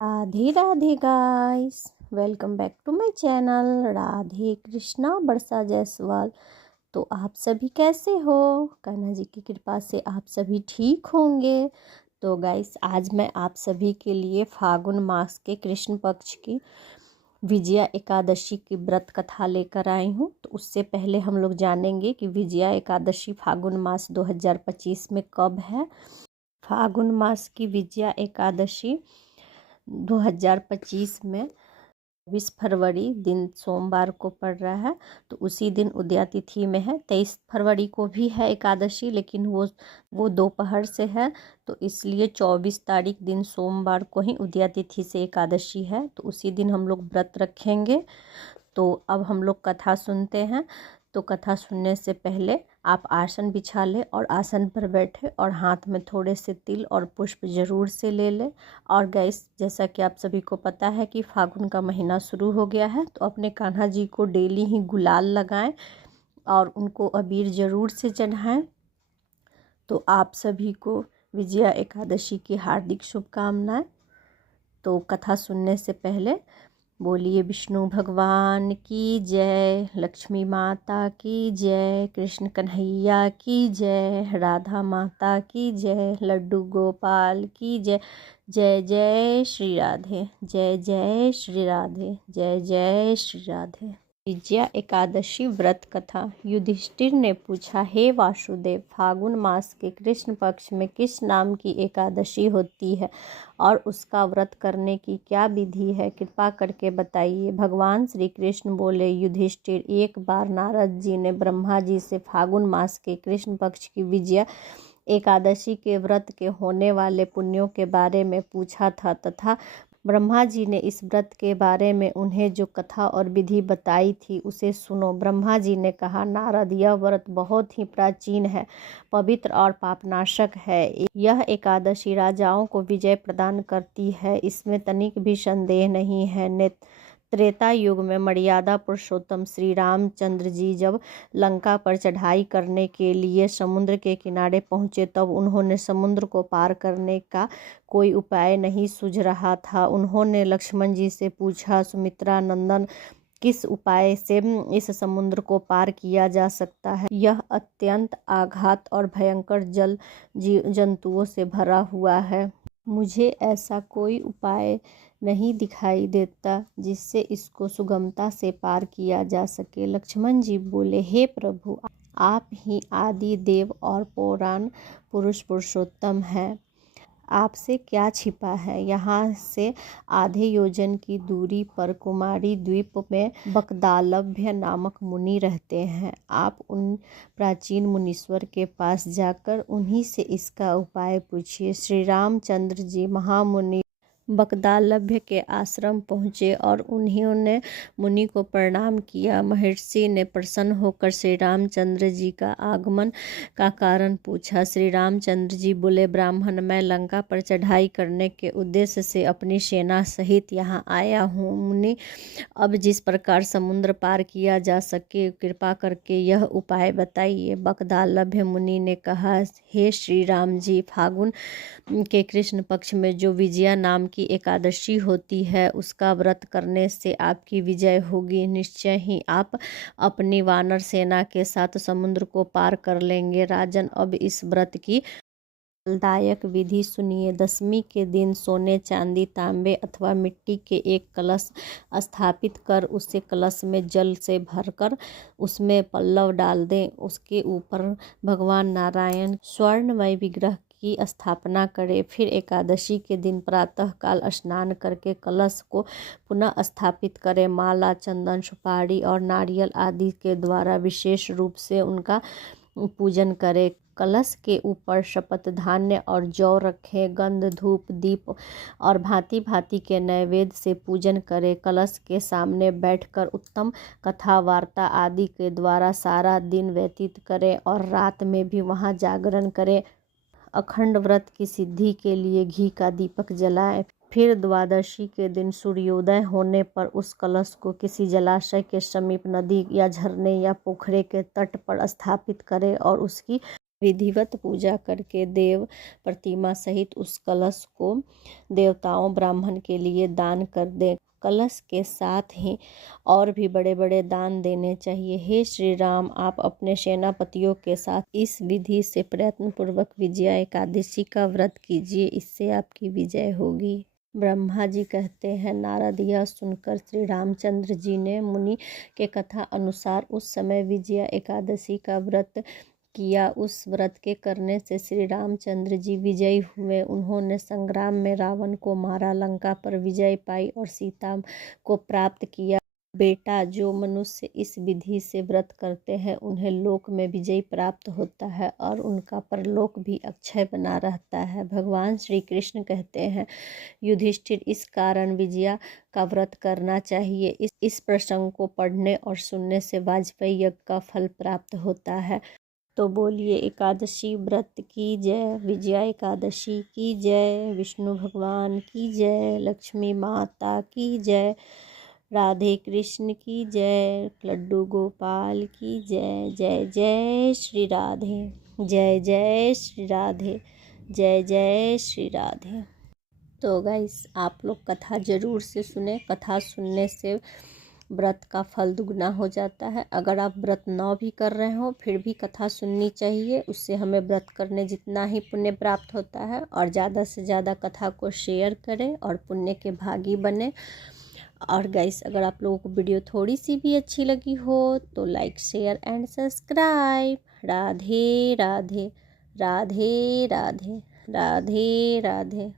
Radhe Radhe guys, welcome back to my channel Radhe Krishna Barsa Jaiswal. तो आप सभी कैसे हो? कान्हा जी की कृपा से आप सभी ठीक होंगे। तो गाइस, आज मैं आप सभी के लिए फागुन मास के कृष्ण पक्ष की विजया एकादशी की व्रत कथा लेकर आई हूँ। तो उससे पहले हम लोग जानेंगे कि विजया एकादशी फागुन मास 2025 में कब है। फागुन मास की विजया एकादशी 2025 में 20 फरवरी दिन सोमवार को पड़ रहा है। तो उसी दिन उदया तिथि में है। 23 फरवरी को भी है एकादशी, लेकिन वो दोपहर से है, तो इसलिए 24 तारीख दिन सोमवार को ही उदया तिथि से एकादशी है। तो उसी दिन हम लोग व्रत रखेंगे। तो अब हम लोग कथा सुनते हैं। तो कथा सुनने से पहले आप आसन बिछा लें और आसन पर बैठे और हाथ में थोड़े से तिल और पुष्प ज़रूर से ले लें। और गैस, जैसा कि आप सभी को पता है कि फागुन का महीना शुरू हो गया है, तो अपने कान्हा जी को डेली ही गुलाल लगाएं और उनको अबीर ज़रूर से चढ़ाएं। तो आप सभी को विजया एकादशी की हार्दिक शुभकामनाएं। तो कथा सुनने से पहले बोलिए विष्णु भगवान की जय, लक्ष्मी माता की जय, कृष्ण कन्हैया की जय, राधा माता की जय, लड्डू गोपाल की जय। जय जय श्री राधे, जय जय श्री राधे, जय जय श्री राधे। विजया एकादशी व्रत कथा। युधिष्ठिर ने पूछा, हे वासुदेव, फागुन मास के कृष्ण पक्ष में किस नाम की एकादशी होती है और उसका व्रत करने की क्या विधि है? कृपा करके बताइए। भगवान श्री कृष्ण बोले, युधिष्ठिर, एक बार नारद जी ने ब्रह्मा जी से फागुन मास के कृष्ण पक्ष की विजया एकादशी के व्रत के होने वाले पुण्यों के बारे में पूछा था, तथा ब्रह्मा जी ने इस व्रत के बारे में उन्हें जो कथा और विधि बताई थी उसे सुनो। ब्रह्मा जी ने कहा, नारद, यह व्रत बहुत ही प्राचीन है, पवित्र और पापनाशक है। यह एकादशी राजाओं को विजय प्रदान करती है, इसमें तनिक भी संदेह नहीं है। त्रेता युग में मर्यादा पुरुषोत्तम श्री रामचंद्र जी जब लंका पर चढ़ाई करने के लिए समुद्र के किनारे पहुँचे, तब उन्होंने समुद्र को पार करने का कोई उपाय नहीं सूझ रहा था। उन्होंने लक्ष्मण जी से पूछा, सुमित्रा नंदन, किस उपाय से इस समुद्र को पार किया जा सकता है? यह अत्यंत आघात और भयंकर जल जंतुओं से भरा हुआ है। मुझे ऐसा कोई उपाय नहीं दिखाई देता जिससे इसको सुगमता से पार किया जा सके। लक्ष्मण जी बोले, हे प्रभु, आप ही आदि देव और पुराण पुरुष पुरुषोत्तम हैं, आपसे क्या छिपा है? यहाँ से आधे योजन की दूरी पर कुमारी द्वीप में बकदालभ्य नामक मुनि रहते हैं। आप उन प्राचीन मुनीश्वर के पास जाकर उन्हीं से इसका उपाय पूछिए। श्री रामचंद्र जी महामुनि बकदालभ्य के आश्रम पहुँचे और उन्होंने मुनि को प्रणाम किया। महर्षि ने प्रसन्न होकर श्री रामचंद्र जी का आगमन का कारण पूछा। श्री रामचंद्र जी बोले, ब्राह्मण, मैं लंका पर चढ़ाई करने के उद्देश्य से अपनी सेना सहित यहाँ आया हूँ। मुनि, अब जिस प्रकार समुद्र पार किया जा सके, कृपा करके यह उपाय बताइए। बकदालभ्य मुनि ने कहा, हे श्री राम जी, फागुन के कृष्ण पक्ष में जो विजया नाम की एकादशी होती है, उसका व्रत करने से आपकी विजय होगी। निश्चय ही आप अपनी वानर सेना के साथ समुद्र को पार कर लेंगे। राजन, अब इस व्रत की फलदायक विधि सुनिए। दशमी के दिन सोने, चांदी, तांबे अथवा मिट्टी के एक कलश स्थापित कर उसे कलश में जल से भरकर उसमें पल्लव डाल दें। उसके ऊपर भगवान नारायण स्वर्णमय विग्रह की स्थापना करें। फिर एकादशी के दिन प्रातः काल स्नान करके कलश को पुनः स्थापित करें। माला, चंदन, सुपारी और नारियल आदि के द्वारा विशेष रूप से उनका पूजन करें। कलश के ऊपर शपथ धान्य और जौ रखें। गंध, धूप, दीप और भांति भांति के नैवेद्य से पूजन करें। कलश के सामने बैठकर उत्तम कथा वार्ता आदि के द्वारा सारा दिन व्यतीत करें और रात में भी वहां जागरण करें। अखंड व्रत की सिद्धि के लिए घी का दीपक जलाएं। फिर द्वादशी के दिन सूर्योदय होने पर उस कलश को किसी जलाशय के समीप, नदी या झरने या पोखरे के तट पर स्थापित करें और उसकी विधिवत पूजा करके देव प्रतिमा सहित उस कलश को देवताओं ब्राह्मण के लिए दान कर दें। कलश के साथ ही और भी बड़े बड़े दान देने चाहिए। हे श्री राम, आप अपने सेनापतियों के साथ इस विधि से प्रयत्नपूर्वक विजया एकादशी का व्रत कीजिए, इससे आपकी विजय होगी। ब्रह्मा जी कहते हैं, नारद यह सुनकर श्री रामचंद्र जी ने मुनि के कथा अनुसार उस समय विजया एकादशी का व्रत किया। उस व्रत के करने से श्री रामचंद्र जी विजयी हुए। उन्होंने संग्राम में रावण को मारा, लंका पर विजय पाई और सीता को प्राप्त किया। बेटा, जो मनुष्य इस विधि से व्रत करते हैं उन्हें लोक में विजय प्राप्त होता है और उनका परलोक भी अक्षय बना रहता है। भगवान श्री कृष्ण कहते हैं, युधिष्ठिर, इस कारण विजया का व्रत करना चाहिए। इस प्रसंग को पढ़ने और सुनने से वाजपेयी यज्ञ का फल प्राप्त होता है। तो बोलिए एकादशी व्रत की जय, विजया एकादशी की जय, विष्णु भगवान की जय, लक्ष्मी माता की जय, राधे कृष्ण की जय, लड्डू गोपाल की जय। जय जय श्री राधे, जय जय श्री राधे, जय जय श्री राधे। तो गाइस, आप लोग कथा ज़रूर से सुने। कथा सुनने से व्रत का फल दुगना हो जाता है। अगर आप व्रत न भी कर रहे हो फिर भी कथा सुननी चाहिए, उससे हमें व्रत करने जितना ही पुण्य प्राप्त होता है। और ज़्यादा से ज़्यादा कथा को शेयर करें और पुण्य के भागी बने। और गाइस, अगर आप लोगों को वीडियो थोड़ी सी भी अच्छी लगी हो तो like, share and subscribe. Radhe Radhe, Radhe Radhe, Radhe Radhe.